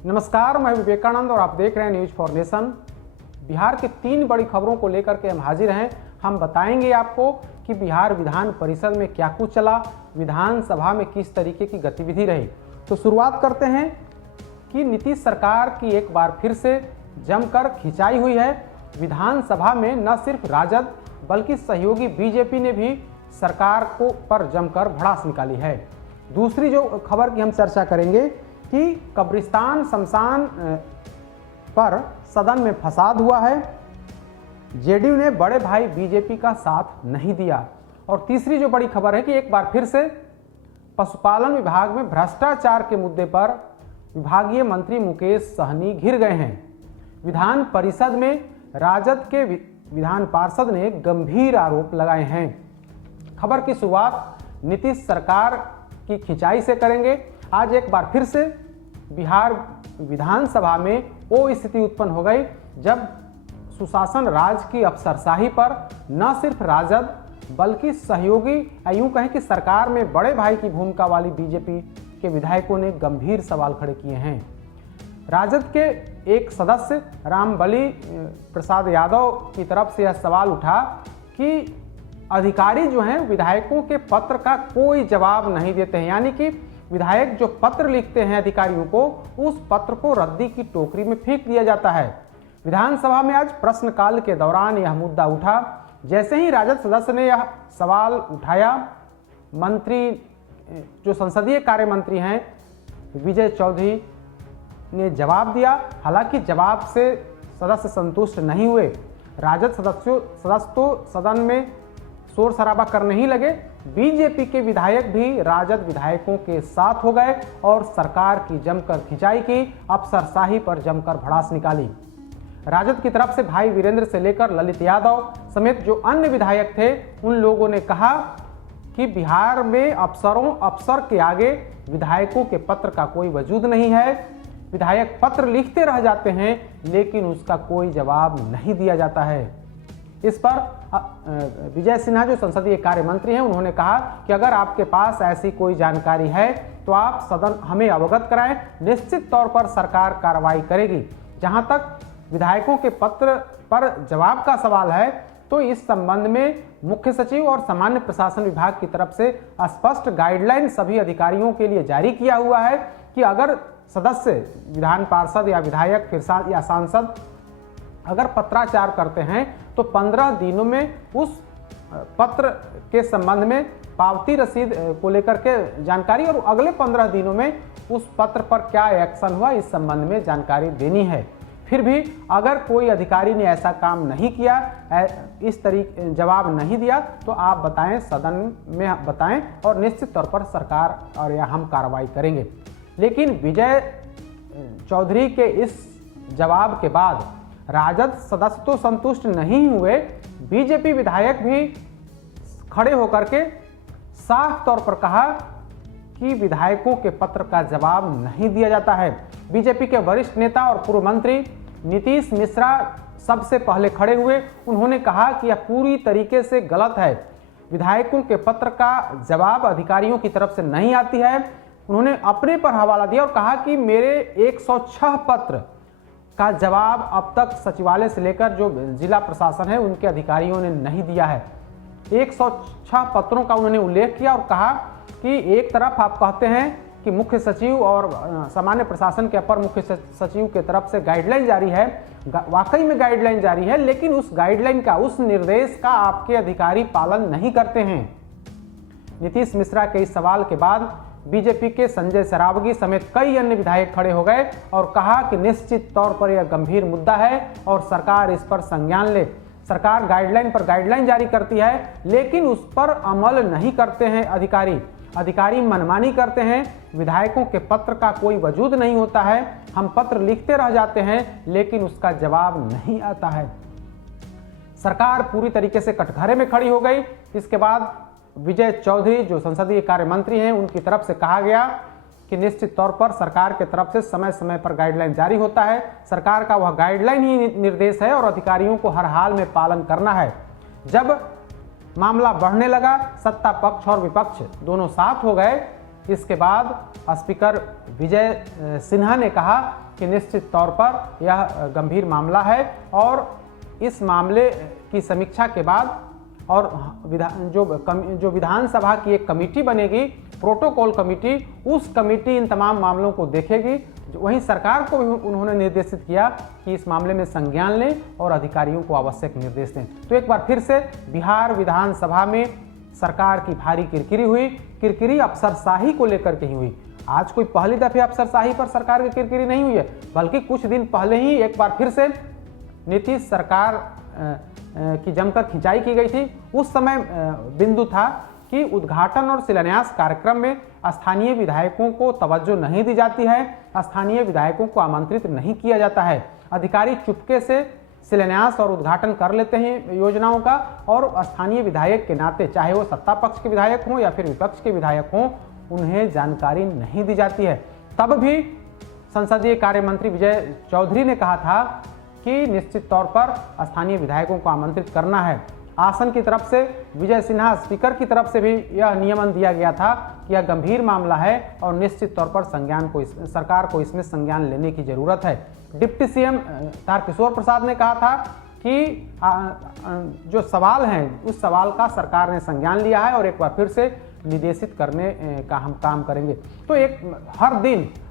नमस्कार, मैं विवेकानंद और आप देख रहे हैं न्यूज फॉर नेशन। बिहार की 3 बड़ी खबरों को लेकर के हम हाजिर हैं। हम बताएंगे आपको कि बिहार विधान परिषद में क्या कुछ चला, विधानसभा में किस तरीके की गतिविधि रही। तो शुरुआत करते हैं कि नीतीश सरकार की एक बार फिर से जमकर खिंचाई हुई है। विधानसभा में न सिर्फ राजद बल्कि सहयोगी बीजेपी ने भी सरकार को पर जमकर भड़ास निकाली है। दूसरी जो खबर की हम चर्चा करेंगे कि कब्रिस्तान शमशान पर सदन में फसाद हुआ है, जेडीयू ने बड़े भाई बीजेपी का साथ नहीं दिया। और तीसरी जो बड़ी खबर है कि एक बार फिर से पशुपालन विभाग में भ्रष्टाचार के मुद्दे पर विभागीय मंत्री मुकेश सहनी घिर गए हैं। विधान परिषद में राजद के विधान पार्षद ने गंभीर आरोप लगाए हैं। खबर की शुरुआत नीतीश सरकार की खिंचाई से करेंगे। आज एक बार फिर से बिहार विधानसभा में वो स्थिति उत्पन्न हो गई जब सुशासन राज की अफसरशाही पर न सिर्फ राजद बल्कि सहयोगी यूं कहें कि सरकार में बड़े भाई की भूमिका वाली बीजेपी के विधायकों ने गंभीर सवाल खड़े किए हैं। राजद के एक सदस्य रामबली प्रसाद यादव की तरफ से यह सवाल उठा कि अधिकारी जो हैं विधायकों के पत्र का कोई जवाब नहीं देते हैं, यानी कि विधायक जो पत्र लिखते हैं अधिकारियों को, उस पत्र को रद्दी की टोकरी में फेंक दिया जाता है। विधानसभा में आज प्रश्नकाल के दौरान यह मुद्दा उठा। जैसे ही राजद सदस्य ने यह सवाल उठाया, मंत्री जो संसदीय कार्य मंत्री हैं विजय चौधरी ने जवाब दिया। हालांकि जवाब से सदस्य संतुष्ट नहीं हुए। राजद सदस्य तो सदन में शोर शराबा करने ही लगे। बीजेपी के विधायक भी राजद विधायकों के साथ हो गए और सरकार की जमकर खिंचाई की, अफसरशाही पर जमकर भड़ास निकाली। राजद की तरफ से भाई वीरेंद्र से लेकर ललित यादव समेत जो अन्य विधायक थे, उन लोगों ने कहा कि बिहार में अफसर के आगे विधायकों के पत्र का कोई वजूद नहीं है। विधायक पत्र लिखते रह जाते हैं लेकिन उसका कोई जवाब नहीं दिया जाता है। इस पर विजय सिन्हा जो संसदीय कार्य मंत्री हैं, उन्होंने कहा कि अगर आपके पास ऐसी कोई जानकारी है तो आप सदन हमें अवगत कराएं, निश्चित तौर पर सरकार कार्रवाई करेगी। जहां तक विधायकों के पत्र पर जवाब का सवाल है तो इस संबंध में मुख्य सचिव और सामान्य प्रशासन विभाग की तरफ से स्पष्ट गाइडलाइन सभी अधिकारियों के लिए जारी किया हुआ है कि अगर सदस्य विधान पार्षद या विधायक फिर या सांसद अगर पत्राचार करते हैं तो 15 दिनों में उस पत्र के संबंध में पावती रसीद को लेकर के जानकारी और अगले 15 दिनों में उस पत्र पर क्या एक्शन हुआ इस संबंध में जानकारी देनी है। फिर भी अगर कोई अधिकारी ने ऐसा काम नहीं किया, इस तरीके जवाब नहीं दिया तो आप बताएं, सदन में बताएं और निश्चित तौर पर सरकार और या हम कार्रवाई करेंगे। लेकिन विजय चौधरी के इस जवाब के बाद राजद सदस्य तो संतुष्ट नहीं हुए, बीजेपी विधायक भी खड़े होकर के साफ तौर पर कहा कि विधायकों के पत्र का जवाब नहीं दिया जाता है। बीजेपी के वरिष्ठ नेता और पूर्व मंत्री नीतीश मिश्रा सबसे पहले खड़े हुए। उन्होंने कहा कि यह पूरी तरीके से गलत है। विधायकों के पत्र का जवाब अधिकारियों की तरफ से नहीं आती है। उन्होंने अपने पर हवाला दिया और कहा कि मेरे 106 पत्र का जवाब अब तक सचिवालय से लेकर जो जिला प्रशासन है उनके अधिकारियों ने नहीं दिया है। 106 पत्रों का उन्होंने उल्लेख किया और कहा कि एक तरफ आप कहते हैं कि मुख्य सचिव और सामान्य प्रशासन के अपर मुख्य सचिव के तरफ से गाइडलाइन जारी है, वाकई में गाइडलाइन जारी है, लेकिन उस गाइडलाइन का, उस निर्देश का आपके अधिकारी पालन नहीं करते हैं। नीतीश मिश्रा के इस सवाल के बाद बीजेपी के संजय सरावगी समेत कई अन्य विधायक खड़े हो गए और कहा कि निश्चित तौर पर यह गंभीर मुद्दा है और सरकार इस पर संज्ञान ले। सरकार गाइडलाइन पर गाइडलाइन जारी करती है लेकिन उस पर अमल नहीं करते हैं अधिकारी मनमानी करते हैं। विधायकों के पत्र का कोई वजूद नहीं होता है। हम पत्र लिखते रह जाते हैं लेकिन उसका जवाब नहीं आता है। सरकार पूरी तरीके से कटघरे में खड़ी हो गई। इसके बाद विजय चौधरी जो संसदीय कार्य मंत्री हैं, उनकी तरफ से कहा गया कि निश्चित तौर पर सरकार के तरफ से समय समय पर गाइडलाइन जारी होता है। सरकार का वह गाइडलाइन ही निर्देश है और अधिकारियों को हर हाल में पालन करना है। जब मामला बढ़ने लगा, सत्ता पक्ष और विपक्ष दोनों साथ हो गए, इसके बाद स्पीकर विजय सिन्हा ने कहा कि निश्चित तौर पर यह गंभीर मामला है और इस मामले की समीक्षा के बाद और जो विधानसभा की एक कमेटी बनेगी, प्रोटोकॉल कमेटी, उस कमेटी इन तमाम मामलों को देखेगी। वहीं सरकार को भी उन्होंने निर्देशित किया कि इस मामले में संज्ञान लें और अधिकारियों को आवश्यक निर्देश दें। तो एक बार फिर से बिहार विधानसभा में सरकार की भारी किरकिरी हुई। किरकिरी अफसरशाही को लेकर के ही हुई। आज कोई पहली दफे अफसरशाही पर सरकार की किरकिरी नहीं हुई है, बल्कि कुछ दिन पहले ही एक बार फिर से नीतीश सरकार की जमकर खिंचाई की गई थी। उस समय बिंदु था कि उद्घाटन और शिलान्यास कार्यक्रम में स्थानीय विधायकों को तवज्जो नहीं दी जाती है, स्थानीय विधायकों को आमंत्रित नहीं किया जाता है। अधिकारी चुपके से शिलान्यास और उद्घाटन कर लेते हैं योजनाओं का, और स्थानीय विधायक के नाते, चाहे वो सत्ता पक्ष के विधायक हों या फिर विपक्ष के विधायक हों, उन्हें जानकारी नहीं दी जाती है। तब भी संसदीय कार्य मंत्री विजय चौधरी ने कहा था कि निश्चित तौर पर स्थानीय विधायकों को आमंत्रित करना है। आसन की तरफ से विजय सिन्हा स्पीकर की तरफ से भी यह नियमन दिया गया था कि यह गंभीर मामला है और निश्चित तौर पर सरकार को इसमें संज्ञान लेने की जरूरत है। डिप्टी सीएम तारकिशोर प्रसाद ने कहा था कि जो सवाल हैं उस सवाल का सरकार ने संज्ञान लिया है और एक बार फिर से निर्देशित करने का हम काम करेंगे। तो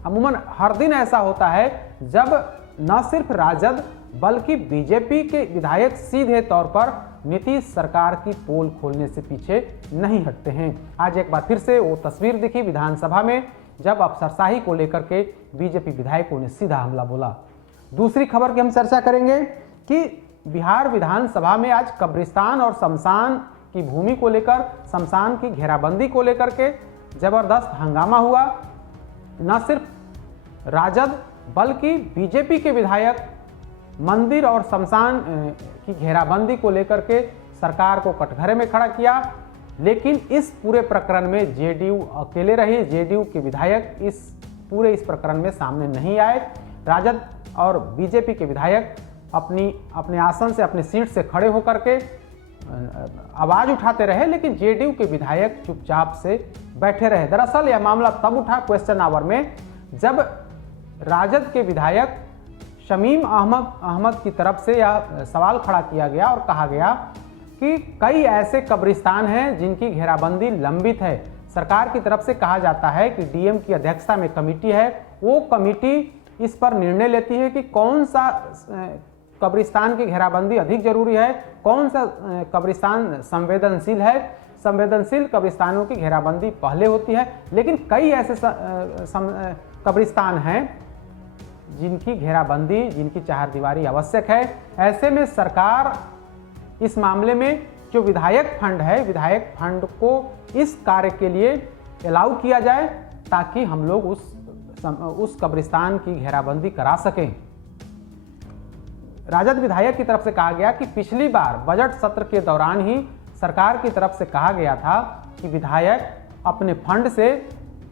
अमूमन हर दिन ऐसा होता है जब न सिर्फ राजद बल्कि बीजेपी के विधायक सीधे तौर पर नीतीश सरकार की पोल खोलने से पीछे नहीं हटते हैं। आज एक बार फिर से वो तस्वीर दिखी विधानसभा में जब अफसरशाही को लेकर के बीजेपी विधायकों ने सीधा हमला बोला। दूसरी खबर की हम चर्चा करेंगे कि बिहार विधानसभा में आज कब्रिस्तान और शमशान की भूमि को लेकर, शमशान की घेराबंदी को लेकर के जबरदस्त हंगामा हुआ। न सिर्फ राजद बल्कि बीजेपी के विधायक मंदिर और शमशान की घेराबंदी को लेकर के सरकार को कटघरे में खड़ा किया, लेकिन इस पूरे प्रकरण में जेडीयू अकेले रही। जेडीयू के विधायक इस प्रकरण में सामने नहीं आए। राजद और बीजेपी के विधायक अपने आसन से, अपनी सीट से खड़े होकर के आवाज उठाते रहे, लेकिन जेडीयू के विधायक चुपचाप से बैठे रहे। दरअसल यह मामला तब उठा क्वेश्चन आवर में जब राजद के विधायक शमीम अहमद की तरफ से यह सवाल खड़ा किया गया और कहा गया कि कई ऐसे कब्रिस्तान हैं जिनकी घेराबंदी लंबित है। सरकार की तरफ से कहा जाता है कि डीएम की अध्यक्षता में कमेटी है, वो कमेटी इस पर निर्णय लेती है कि कौन सा कब्रिस्तान की घेराबंदी अधिक जरूरी है, कौन सा कब्रिस्तान संवेदनशील है। संवेदनशील कब्रिस्तानों की घेराबंदी पहले होती है, लेकिन कई ऐसे कब्रिस्तान हैं जिनकी घेराबंदी, जिनकी चारदीवारी आवश्यक है। ऐसे में सरकार इस मामले में जो विधायक फंड है, विधायक फंड को इस कार्य के लिए अलाउ किया जाए ताकि हम लोग उस कब्रिस्तान की घेराबंदी करा सकें। राजद विधायक की तरफ से कहा गया कि पिछली बार बजट सत्र के दौरान ही सरकार की तरफ से कहा गया था कि विधायक अपने फंड से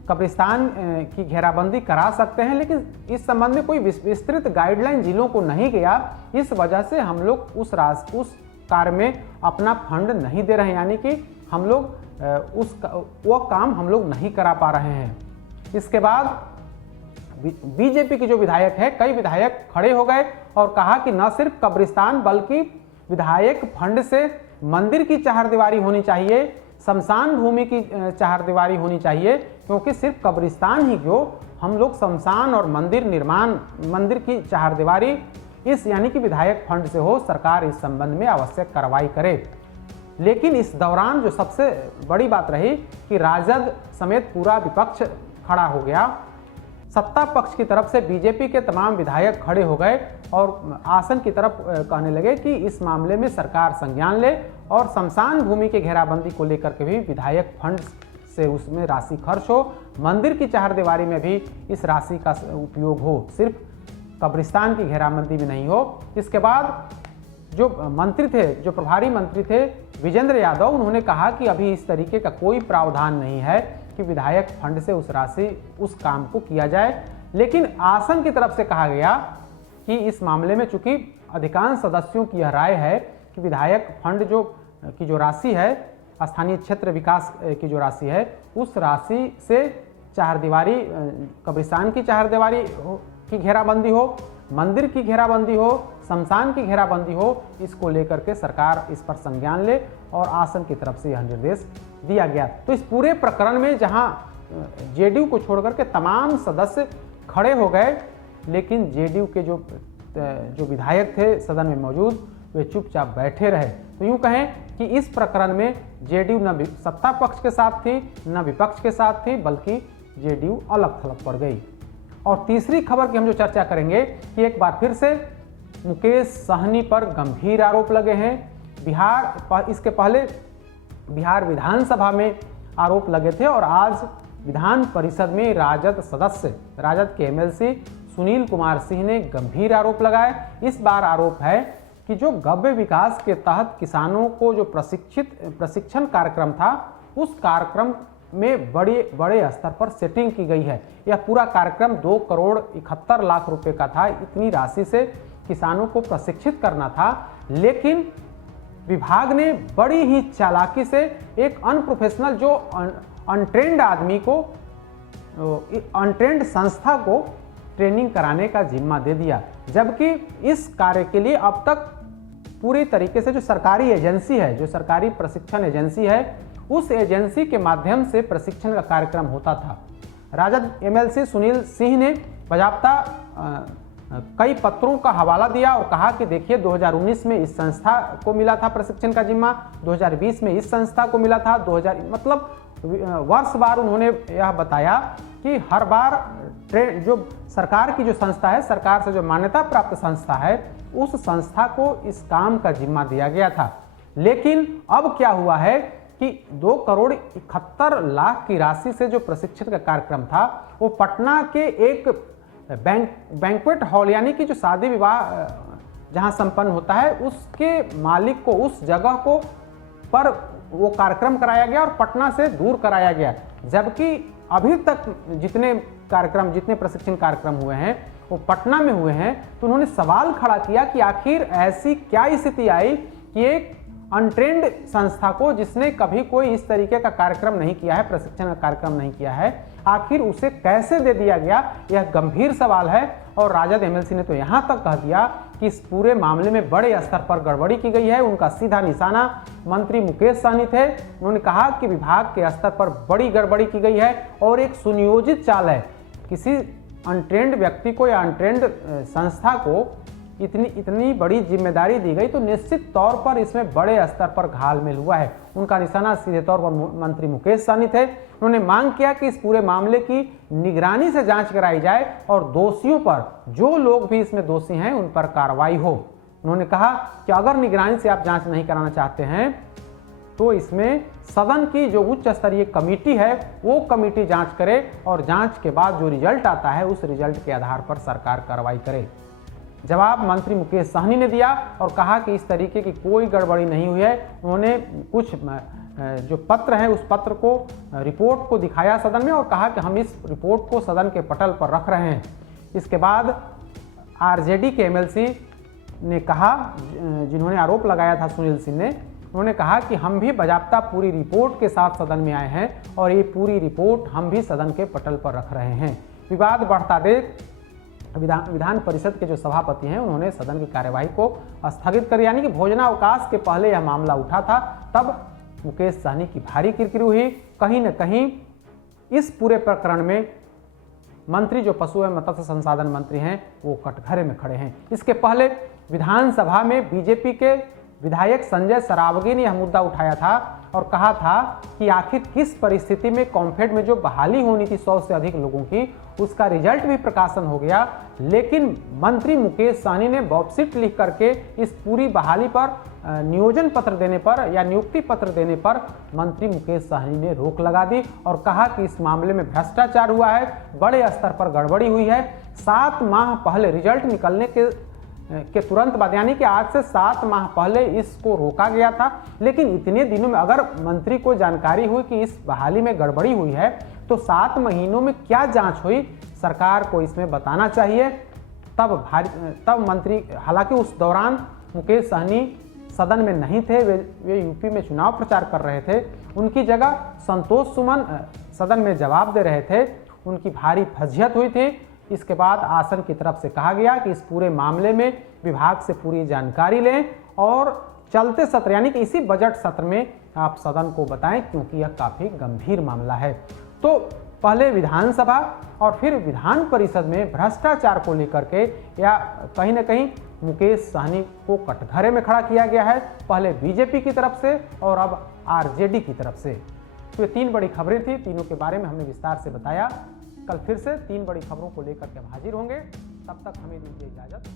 कब्रिस्तान की घेराबंदी करा सकते हैं, लेकिन इस संबंध में कोई विस्तृत गाइडलाइन जिलों को नहीं गया। इस वजह से हम लोग उस कार्य में अपना फंड नहीं दे रहे हैं, यानी कि हम लोग वो काम हम लोग नहीं करा पा रहे हैं। इसके बाद बीजेपी के जो विधायक है, कई विधायक खड़े हो गए और कहा कि न सिर्फ कब्रिस्तान बल्कि विधायक फंड से मंदिर की चारदीवारी होनी चाहिए, शमशान भूमि की चारदीवारी होनी चाहिए, क्योंकि सिर्फ कब्रिस्तान ही क्यों, हम लोग शमशान और मंदिर की चारदीवारी यानी कि विधायक फंड से हो। सरकार इस संबंध में आवश्यक कार्रवाई करे। लेकिन इस दौरान जो सबसे बड़ी बात रही कि राजद समेत पूरा विपक्ष खड़ा हो गया। सत्ता पक्ष की तरफ से बीजेपी के तमाम विधायक खड़े हो गए और आसन की तरफ कहने लगे कि इस मामले में सरकार संज्ञान ले और शमशान भूमि के घेराबंदी को लेकर के भी विधायक फंड से उसमें राशि खर्च हो, मंदिर की चारदीवारी में भी इस राशि का उपयोग हो, सिर्फ कब्रिस्तान की घेराबंदी में नहीं हो। इसके बाद जो मंत्री थे, जो प्रभारी मंत्री थे विजेंद्र यादव, उन्होंने कहा कि अभी इस तरीके का कोई प्रावधान नहीं है कि विधायक फंड से उस काम को किया जाए। लेकिन आसन की तरफ से कहा गया कि इस मामले में चूंकि अधिकांश सदस्यों की यह राय है कि विधायक फंड की जो राशि है, स्थानीय क्षेत्र विकास की जो राशि है, उस राशि से चारदीवारी, कब्रिस्तान की चारदीवारी की घेराबंदी हो, मंदिर की घेराबंदी हो, शमशान की घेराबंदी हो, इसको लेकर के सरकार इस पर संज्ञान ले और आसन की तरफ से यह निर्देश दिया गया। तो इस पूरे प्रकरण में जहां जेडीयू को छोड़कर के तमाम सदस्य खड़े हो गए, लेकिन जेडीयू के जो विधायक थे सदन में मौजूद, वे चुपचाप बैठे रहे। तो यूं कहें कि इस प्रकरण में जेडीयू न सत्ता पक्ष के साथ थी न विपक्ष के साथ थी, बल्कि जेडीयू अलग थलग पड़ गई। और तीसरी खबर की हम जो चर्चा करेंगे कि एक बार फिर से मुकेश सहनी पर गंभीर आरोप लगे हैं। इसके पहले बिहार विधानसभा में आरोप लगे थे और आज विधान परिषद में राजद के एमएलसी सुनील कुमार सिंह ने गंभीर आरोप लगाए। इस बार आरोप है कि जो गव्य विकास के तहत किसानों को जो प्रशिक्षण कार्यक्रम था, उस कार्यक्रम में बड़े स्तर पर सेटिंग की गई है। यह पूरा कार्यक्रम 2 करोड़ 71 लाख रुपए का था। इतनी राशि से किसानों को प्रशिक्षित करना था, लेकिन विभाग ने बड़ी ही चालाकी से एक अनप्रोफेशनल, जो अनट्रेंड आदमी को, अनट्रेंड संस्था को ट्रेनिंग कराने का जिम्मा दे दिया। जबकि इस कार्य के लिए अब तक पूरी तरीके से जो सरकारी एजेंसी है, जो सरकारी प्रशिक्षण एजेंसी है, उस एजेंसी के माध्यम से प्रशिक्षण का कार्यक्रम होता था। राजद एमएलसी सुनील सिंह ने बाकायदा कई पत्रों का हवाला दिया और कहा कि देखिए 2019 में इस संस्था को मिला था प्रशिक्षण का जिम्मा, 2020 में इस संस्था को मिला था, 2000 मतलब वर्षवार उन्होंने यह बताया कि हर बार जो सरकार की जो संस्था है, सरकार से जो मान्यता प्राप्त संस्था है, उस संस्था को इस काम का जिम्मा दिया गया था। लेकिन अब क्या हुआ है कि 2 करोड़ 71 लाख की राशि से जो प्रशिक्षण का कार्यक्रम था, वो पटना के एक बैंक्वेट हॉल, यानी कि जो शादी विवाह जहां संपन्न होता है, उसके मालिक को, उस जगह को पर वो कार्यक्रम कराया गया और पटना से दूर कराया गया। जबकि अभी तक जितने प्रशिक्षण कार्यक्रम हुए हैं वो पटना में हुए हैं। तो उन्होंने सवाल खड़ा किया कि आखिर ऐसी क्या स्थिति आई कि एक अनट्रेंड संस्था को, जिसने कभी कोई इस तरीके का कार्यक्रम नहीं किया है, प्रशिक्षण का कार्यक्रम नहीं किया है, आखिर उसे कैसे दे दिया गया? यह गंभीर सवाल है। और राजद एमएलसी ने तो यहां तक कह दिया कि इस पूरे मामले में बड़े स्तर पर गड़बड़ी की गई है। उनका सीधा निशाना मंत्री मुकेश सहनी थे। उन्होंने कहा कि विभाग के स्तर पर बड़ी गड़बड़ी की गई है और एक सुनियोजित चाल है। किसी अनट्रेंड व्यक्ति को या अनट्रेंड संस्था को इतनी बड़ी जिम्मेदारी दी गई, तो निश्चित तौर पर इसमें बड़े स्तर पर घालमेल हुआ है। उनका निशाना सीधे तौर पर मंत्री मुकेश सहनी थे। उन्होंने मांग किया कि इस पूरे मामले की निगरानी से जांच कराई जाए और दोषियों पर, जो लोग भी इसमें दोषी हैं, उन पर कार्रवाई हो। उन्होंने कहा कि अगर निगरानी से आप जांच नहीं कराना चाहते हैं तो इसमें सदन की जो उच्च स्तरीय कमेटी है, वो कमेटी जांच करे और जांच के बाद जो रिजल्ट आता है, उस रिजल्ट के आधार पर सरकार कार्रवाई करे। जवाब मंत्री मुकेश सहनी ने दिया और कहा कि इस तरीके की कोई गड़बड़ी नहीं हुई है। उन्होंने कुछ जो पत्र है, उस पत्र को, रिपोर्ट को दिखाया सदन में और कहा कि हम इस रिपोर्ट को सदन के पटल पर रख रहे हैं। इसके बाद आरजेडी के एमएलसी ने कहा, जिन्होंने आरोप लगाया था सुनील सिंह ने, उन्होंने कहा कि हम भी बाकायदा पूरी रिपोर्ट के साथ सदन में आए हैं और ये पूरी रिपोर्ट हम भी सदन के पटल पर रख रहे हैं। विवाद बढ़ता देख विधान परिषद के जो सभापति हैं, उन्होंने सदन की कार्यवाही को स्थगित कर, यानी कि भोजनावकाश के पहले यह मामला उठा था। तब मुकेश सहनी की भारी किरकिरी हुई। कहीं न कहीं इस पूरे प्रकरण में मंत्री, जो पशु एवं मत्स्य संसाधन मंत्री हैं, वो कटघरे में खड़े हैं। इसके पहले विधानसभा में बीजेपी के विधायक संजय सरावगी ने यह मुद्दा उठाया था और कहा था कि आखिर किस परिस्थिति में कॉम्फेड में जो बहाली होनी थी 100 से अधिक लोगों की, उसका रिजल्ट भी प्रकाशन हो गया, लेकिन मंत्री मुकेश सहनी ने बॉक्सशीट लिख करके इस पूरी बहाली पर नियोजन पत्र देने पर या नियुक्ति पत्र देने पर मंत्री मुकेश सहनी ने रोक लगा दी और कहा कि इस मामले में भ्रष्टाचार हुआ है, बड़े स्तर पर गड़बड़ी हुई है। 7 माह पहले रिजल्ट निकलने के तुरंत बाद, यानी कि आज से 7 माह पहले इसको रोका गया था। लेकिन इतने दिनों में अगर मंत्री को जानकारी हुई कि इस बहाली में गड़बड़ी हुई है, तो 7 महीनों में क्या जांच हुई, सरकार को इसमें बताना चाहिए। तब मंत्री, हालांकि उस दौरान मुकेश सहनी सदन में नहीं थे, वे यूपी में चुनाव प्रचार कर रहे थे। उनकी जगह संतोष सदन में जवाब दे रहे थे उनकी भारी फजीहत हुई थी। इसके बाद आसन की तरफ से कहा गया कि इस पूरे मामले में विभाग से पूरी जानकारी लें और चलते सत्र यानी कि इसी बजट सत्र में आप सदन को बताएं, क्योंकि यह काफ़ी गंभीर मामला है। तो पहले विधानसभा और फिर विधान परिषद में भ्रष्टाचार को लेकर के या कहीं ना कहीं मुकेश सहनी को कटघरे में खड़ा किया गया है, पहले बीजेपी की तरफ से और अब आरजेडी की तरफ से। तो ये 3 बड़ी खबरें थी, तीनों के बारे में हमने विस्तार से बताया। कल फिर से 3 बड़ी खबरों को लेकर के हम हाजिर होंगे। तब तक हमें दीजिए इजाजत।